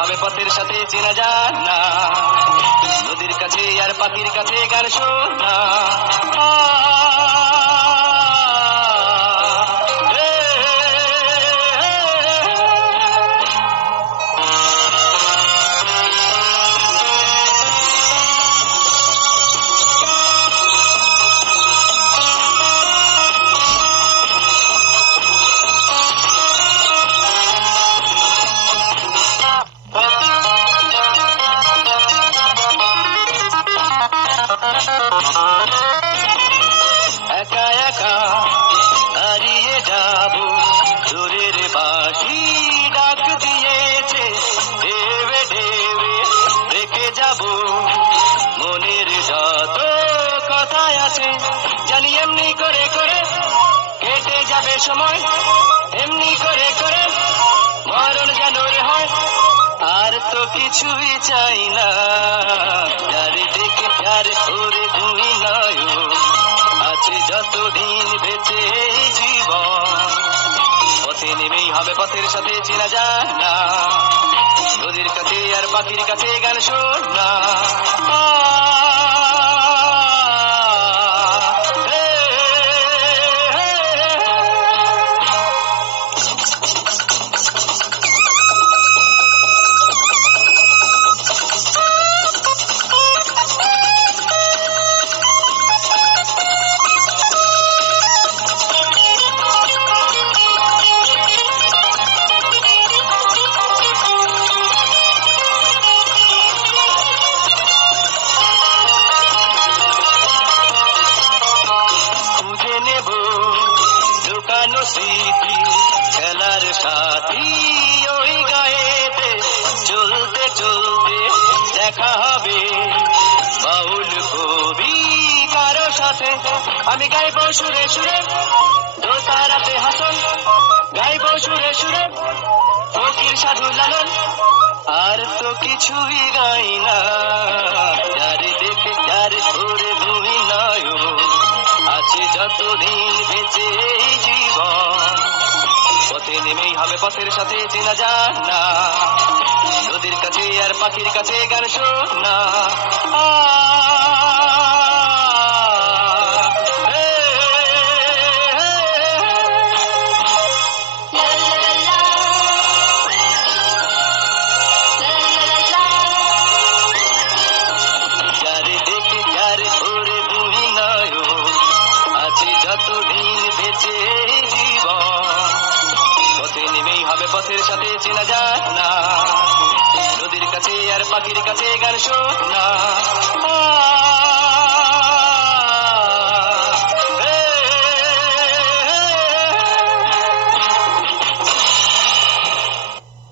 হবে পথের সাথে চেনা যায় না, নদীর কাছে আর পাখির কাছে গান শোনা। একা একা হারিয়ে যাব, সুরের বাঁশি ডাক দিয়েছে, ঢেবে ঢেবে রেখে যাব মনের যত কথা আছে। জানি এমনি করে করে কেটে যাবে সময়, এমনি করে করে মরণ যেন রে হয়। আর তো কিছুই চাই না, যারে দেখে প্যার করে দুই নয়ন, আছে যতদিন বেঁচে এই জীবন। পথে নেমেই হবে পথের সাথে চেনা যায় না, নদীর কাছে আর পাখির কাছে গান শোনা। লুকানো স্মৃতি খেলার সাথী ওই গায়েতে, চলতে চলতে দেখা হবে বাউল কবি কারো সাথে। আমি গাইব সুরে সুরে দোতারাতে হাসন, গাইব সুরে সুরে ফকির সাধু লালন। আর তো কিছুই গাই না, যারে দেখে যারে ধরে দুই নয়ন, আছে যতদিন বেঁচে এই জীবন। পথে নেমেই হবে পথের সাথে চেনা যায় না, নদীর কাছে আর পাখির কাছে গান শোনা। যারে দেখে যারে ধরে দুই নয়ন, আছে যতদিন বেঁচে জীবন। পথে নেমেই হবে পথের সাথে চেনা যায় না, নদীর কাছে আর পাখির কাছে গান শোনা।